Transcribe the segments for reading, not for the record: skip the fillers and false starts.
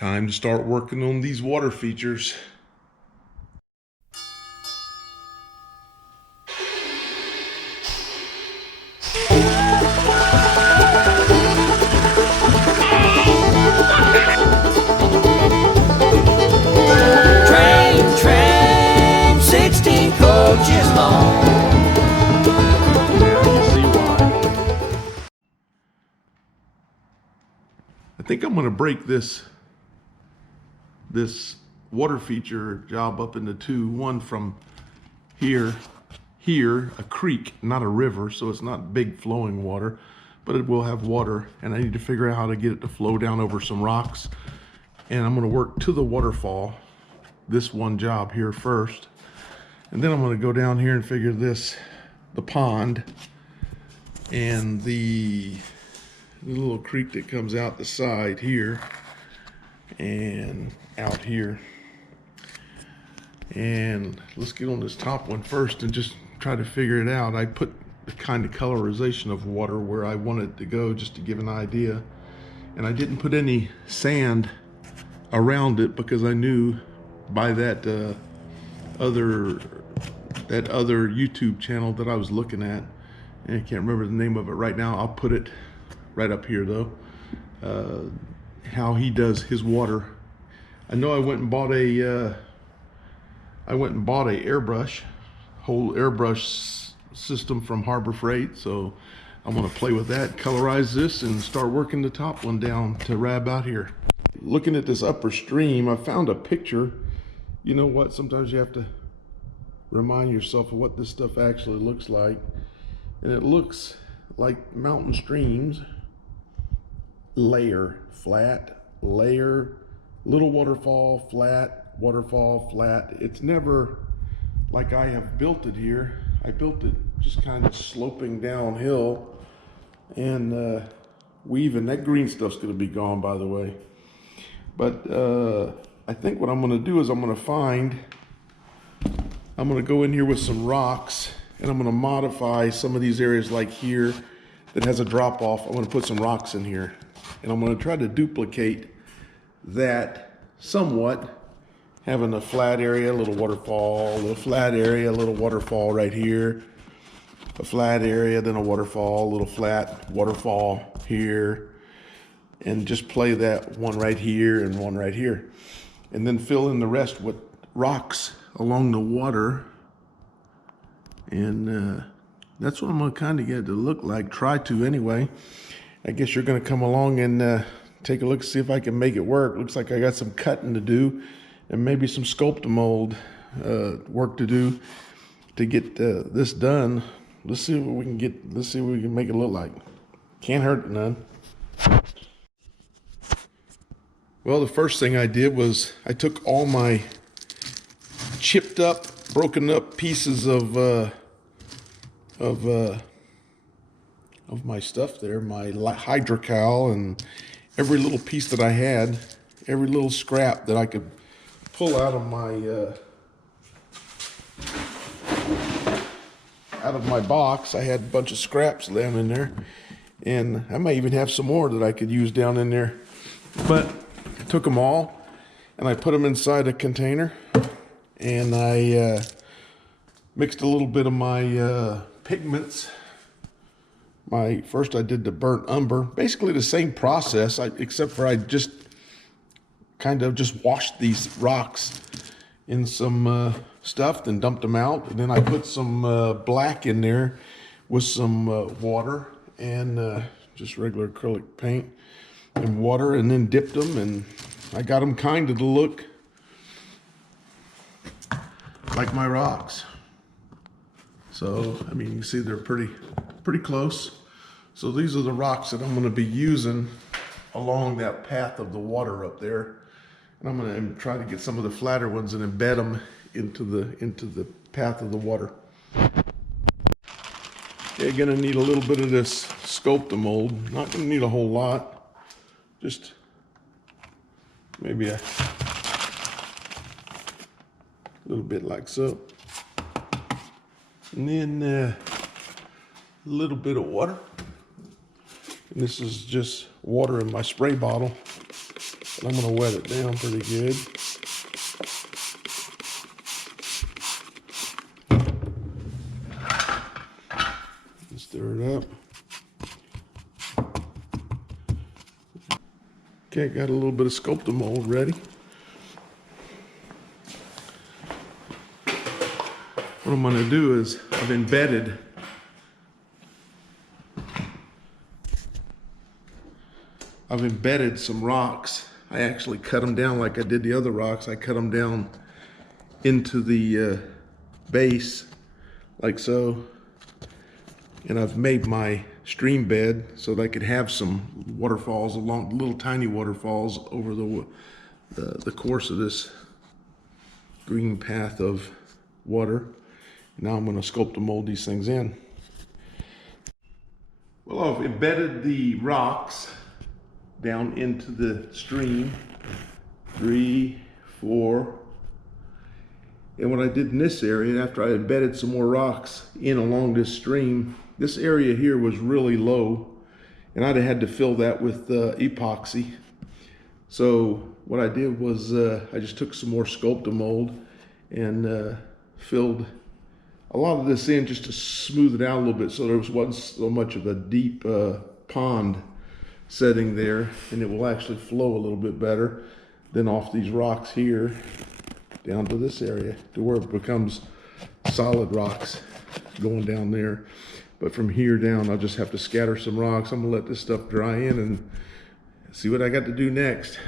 Time to start working on these water features. Train, 16 coaches long. Now you see why. I think I'm going to break this water feature job up into two. One from here, a creek, not a river, so it's not big flowing water, but it will have water, and I need to figure out how to get it to flow down over some rocks. And I'm going to work to the waterfall, this one job here first, and then I'm going to go down here and figure the pond and the little creek that comes out the side here and out here. And let's get on this top one first and just try to figure it out. I put the kind of colorization of water where I want it to go, just to give an idea. And I didn't put any sand around it because I knew by that other YouTube channel that I was looking at, and I can't remember the name of it right now. I'll put it right up here though. How he does his water. I know I went and bought a airbrush, whole airbrush system from Harbor Freight. So I'm gonna play with that, colorize this, and start working the top one down to wrap out here. Looking at this upper stream, I found a picture. You know what? Sometimes you have to remind yourself of what this stuff actually looks like. And it looks like mountain streams. Layer, flat, layer, little waterfall, flat, waterfall, flat. It's never like I have built it here. I built it just kind of sloping downhill and weaving. That green stuff's gonna be gone, by the way. But I think what I'm gonna do is I'm gonna go in here with some rocks, and I'm gonna modify some of these areas like here that has a drop off. I'm gonna put some rocks in here, and I'm gonna try to duplicate that somewhat, having a flat area, a little waterfall, a little flat area, a little waterfall right here, a flat area, then a waterfall, a little flat waterfall here, and just play that one right here and one right here, and then fill in the rest with rocks along the water. And that's what I'm gonna kind of get it to look like, try to anyway. I guess you're gonna come along and take a look, see if I can make it work. Looks like I got some cutting to do and maybe some sculpt mold work to do to get this done. Let's see what we can get. Let's see what we can make it look like. Can't hurt none. Well, the first thing I did was I took all my chipped up, broken up pieces of my stuff there, my hydrocal, and every little piece that I had, every little scrap that I could pull out of my box. I had a bunch of scraps down in there, and I might even have some more that I could use down in there. But I took them all and I put them inside a container, and I mixed a little bit of my pigments. First I did the burnt umber, basically the same process, except for I just kind of just washed these rocks in some stuff, then dumped them out, and then I put some black in there with some water and just regular acrylic paint and water, and then dipped them, and I got them kind of to look like my rocks. So I mean, you can see they're pretty close. So these are the rocks that I'm going to be using along that path of the water up there, and I'm going to try to get some of the flatter ones and embed them into the path of the water. You're going to need a little bit of this sculpt mold. Not going to need a whole lot. Just maybe a little bit like so. And then a little bit of water. And this is just water in my spray bottle. But I'm gonna wet it down pretty good. Stir it up. Okay, got a little bit of sculptor mold ready. What I'm gonna do is I've embedded some rocks. I actually cut them down like I did the other rocks. I cut them down into the base like so. And I've made my stream bed so that I could have some waterfalls along, little tiny waterfalls over the course of this green path of water. Now I'm going to sculpt and mold these things in. Well, I've embedded the rocks down into the stream, 3, 4. And what I did in this area, after I embedded some more rocks in along this stream, this area here was really low, and I'd have had to fill that with epoxy. So what I did was I just took some more Sculpta mold and filled a lot of this in just to smooth it out a little bit, so there wasn't so much of a deep pond setting there, and it will actually flow a little bit better than off these rocks here down to this area, to where it becomes solid rocks going down there. But from here down, I'll just have to scatter some rocks. I'm gonna let this stuff dry in and see what I got to do next.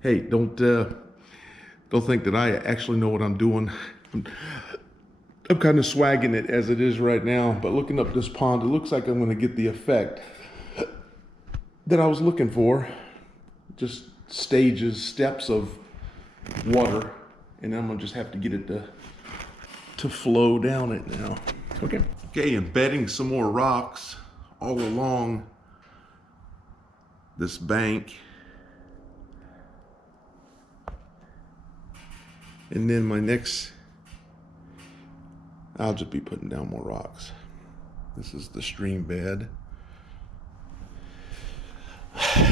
Hey, don't think that I actually know what I'm doing. I'm kind of swagging it as it is right now, but looking up this pond, it looks like I'm gonna get the effect that I was looking for. Just stages, steps of water, and I'm gonna just have to get it to flow down it now. Okay, embedding some more rocks all along this bank. And then my next, I'll just be putting down more rocks. This is the stream bed.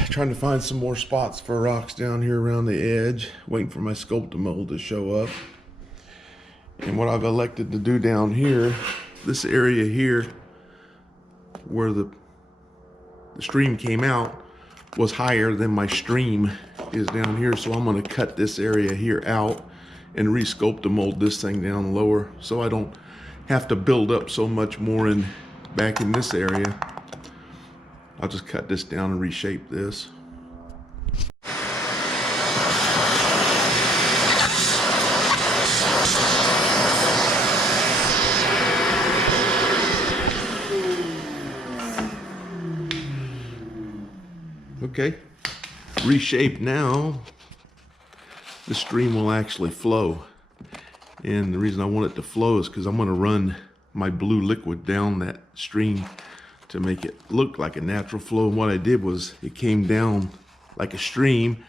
Trying to find some more spots for rocks down here around the edge, waiting for my Sculpta mold to show up. And what I've elected to do down here, this area here where the stream came out was higher than my stream is down here, so I'm going to cut this area here out and re-Sculpta mold this thing down lower so I don't have to build up so much more back in this area. I'll just cut this down and reshape this. Okay, reshape now, the stream will actually flow. And the reason I want it to flow is because I'm going to run my blue liquid down that stream to make it look like a natural flow. And what I did was it came down like a stream,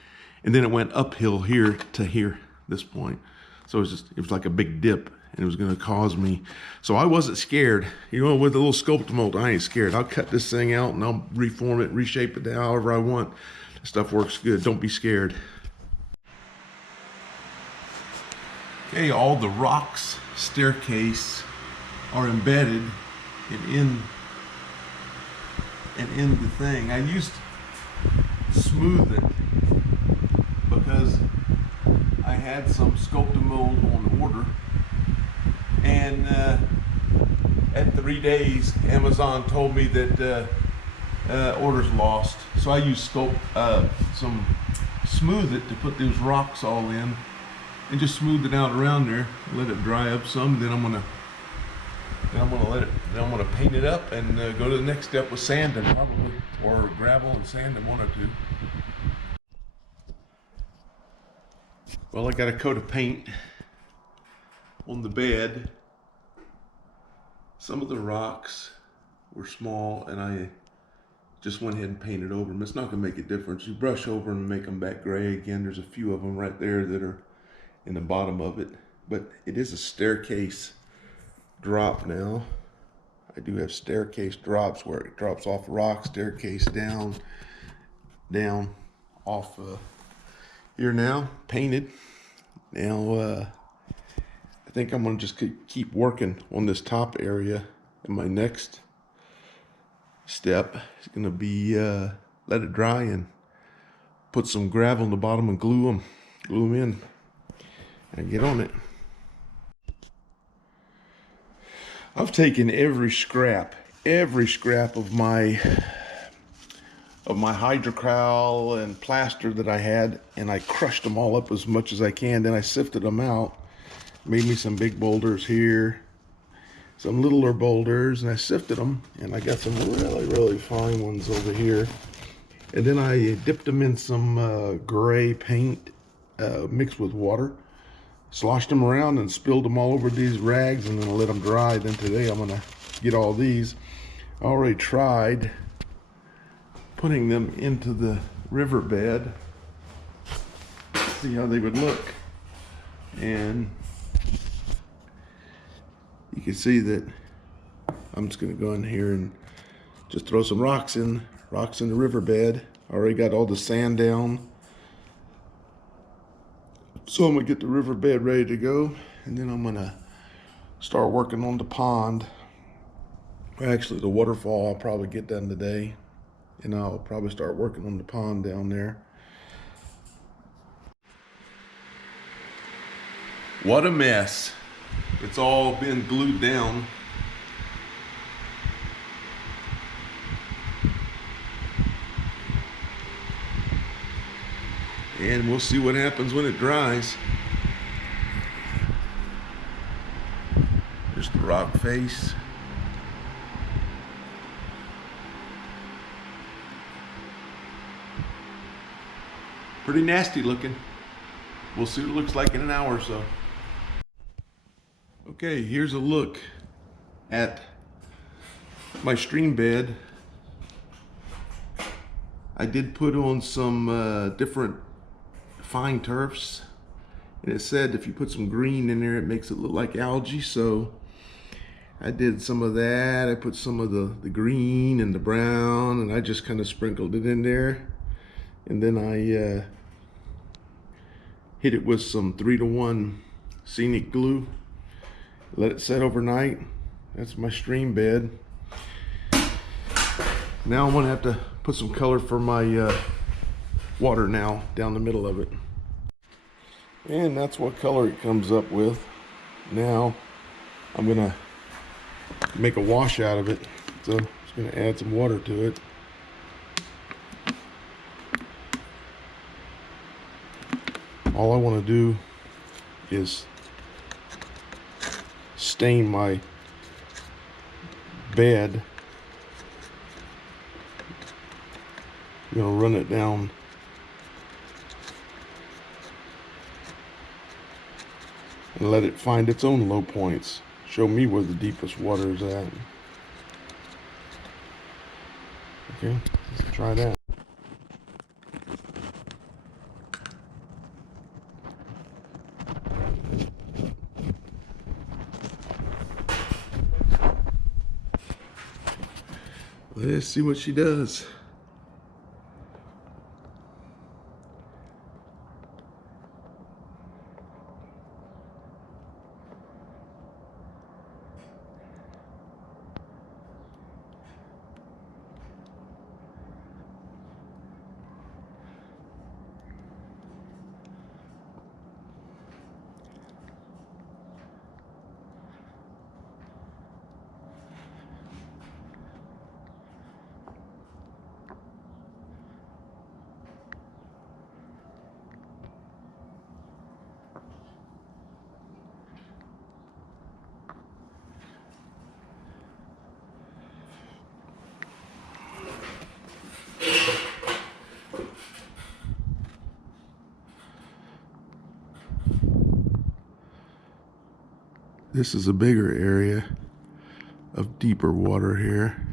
and then it went uphill here to here, this point. So it was like a big dip, and it was going to cause me. So I wasn't scared. You know, with a little Sculpta mold, I ain't scared. I'll cut this thing out and I'll reform it, reshape it however I want. This stuff works good. Don't be scared. Okay, all the rocks staircase are embedded and in the thing. I used smooth it because I had some Sculpta mold on order, and at 3 days Amazon told me that order's lost. So I used some smooth it to put those rocks all in and just smooth it out around there, let it dry up some, and then I'm gonna paint it up and go to the next step with sanding, probably, or gravel and sanding, one or two. Well, I got a coat of paint on the bed. Some of the rocks were small, and I just went ahead and painted over them. It's not gonna make a difference. You brush over them and make them back gray again. There's a few of them right there that are in the bottom of it, but it is a staircase drop now. I do have staircase drops where it drops off rock, staircase down off here now, painted. Now, I think I'm gonna just keep working on this top area. And my next step is gonna be let it dry and put some gravel in the bottom and glue them in, and get on it. I've taken every scrap of my hydrocal and plaster that I had, and I crushed them all up as much as I can. Then I sifted them out, made me some big boulders here, some littler boulders, and I sifted them, and I got some really fine ones over here. And then I dipped them in some gray paint mixed with water, sloshed them around and spilled them all over these rags, and then let them dry. Then today I'm gonna get all these. I already tried putting them into the riverbed, see how they would look, and you can see that I'm just gonna go in here and just throw some rocks in the riverbed. I already got all the sand down, so I'm gonna get the riverbed ready to go, and then I'm gonna start working on the pond. Actually, the waterfall I'll probably get done today, and I'll probably start working on the pond down there. What a mess. It's all been glued down. And we'll see what happens when it dries. There's the rock face. Pretty nasty looking. We'll see what it looks like in an hour or so. Okay, here's a look at my stream bed. I did put on some different fine turfs, and it said if you put some green in there it makes it look like algae, so I did some of that. I put some of the green and the brown, and I just kind of sprinkled it in there, and then I hit it with some 3-to-1 Scenic glue, let it set overnight. That's my stream bed. Now I'm gonna have to put some color for my water now down the middle of it, and that's what color it comes up with. Now I'm gonna make a wash out of it, so I'm just gonna add some water to it. All I want to do is stain my bed. I'm gonna run it down and let it find its own low points. Show me where the deepest water is at. Okay, let's try that. Let's see what she does. This is a bigger area of deeper water here.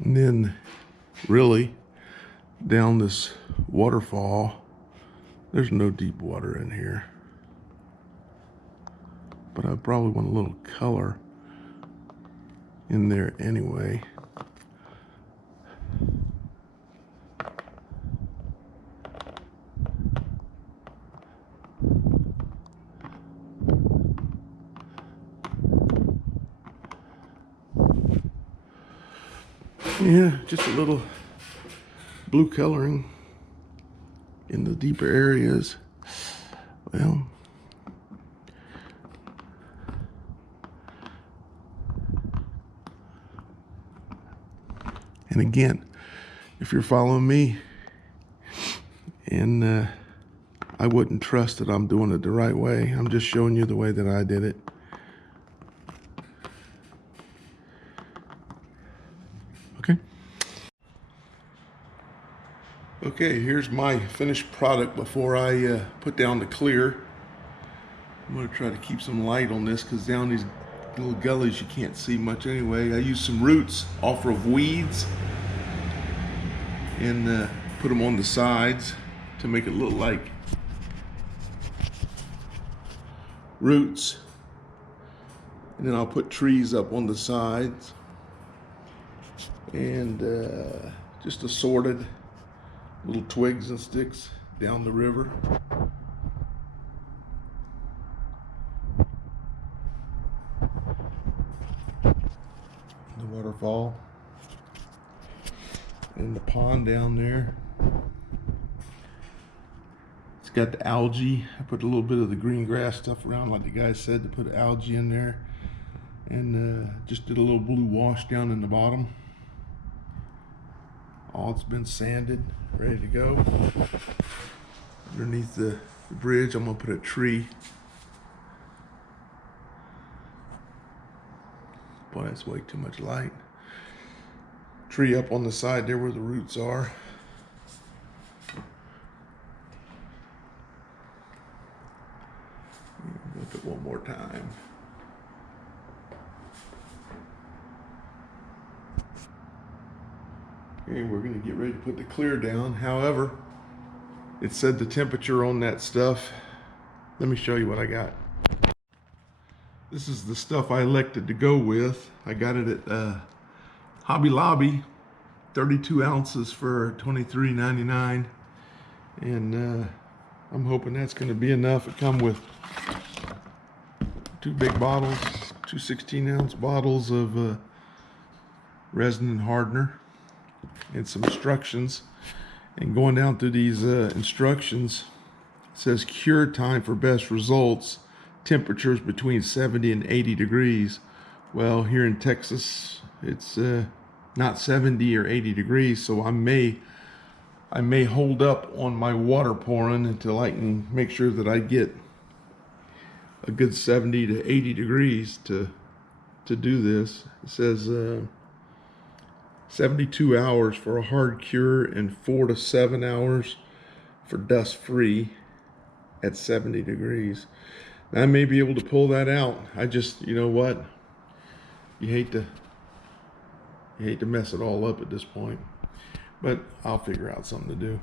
And then really down this waterfall, there's no deep water in here, but I probably want a little color in there anyway. Yeah, just a little blue coloring in the deeper areas. Well, and again, if you're following me, and I wouldn't trust that I'm doing it the right way. I'm just showing you the way that I did it. Okay. Okay, here's my finished product before I put down the clear. I'm going to try to keep some light on this because down these little gullies you can't see much anyway. I used some roots off of weeds and put them on the sides to make it look like roots. And then I'll put trees up on the sides and just assorted little twigs and sticks down the river. The waterfall and the pond down there. It's got the algae. I put a little bit of the green grass stuff around like the guy said to put algae in there, and just did a little blue wash down in the bottom. All it's been sanded, ready to go. Underneath the bridge, I'm gonna put a tree. Boy, that's way too much light. Tree up on the side there where the roots are. Look it one more time. Okay, we're going to get ready to put the clear down. However, it said the temperature on that stuff. Let me show you what I got. This is the stuff I elected to go with. I got it at Hobby Lobby, 32 ounces for $23.99, and I'm hoping that's going to be enough. It comes with two big bottles, two 16-ounce bottles of resin and hardener, and some instructions. And going down through these instructions, it says cure time for best results, temperatures between 70 and 80 degrees. Well, here in Texas, it's not 70 or 80 degrees, so I may hold up on my water pouring until I can make sure that I get a good 70 to 80 degrees to do this. It says 72 hours for a hard cure and 4 to 7 hours for dust free at 70 degrees. Now, I may be able to pull that out. I just, you know what? You hate to mess it all up at this point, but I'll figure out something to do.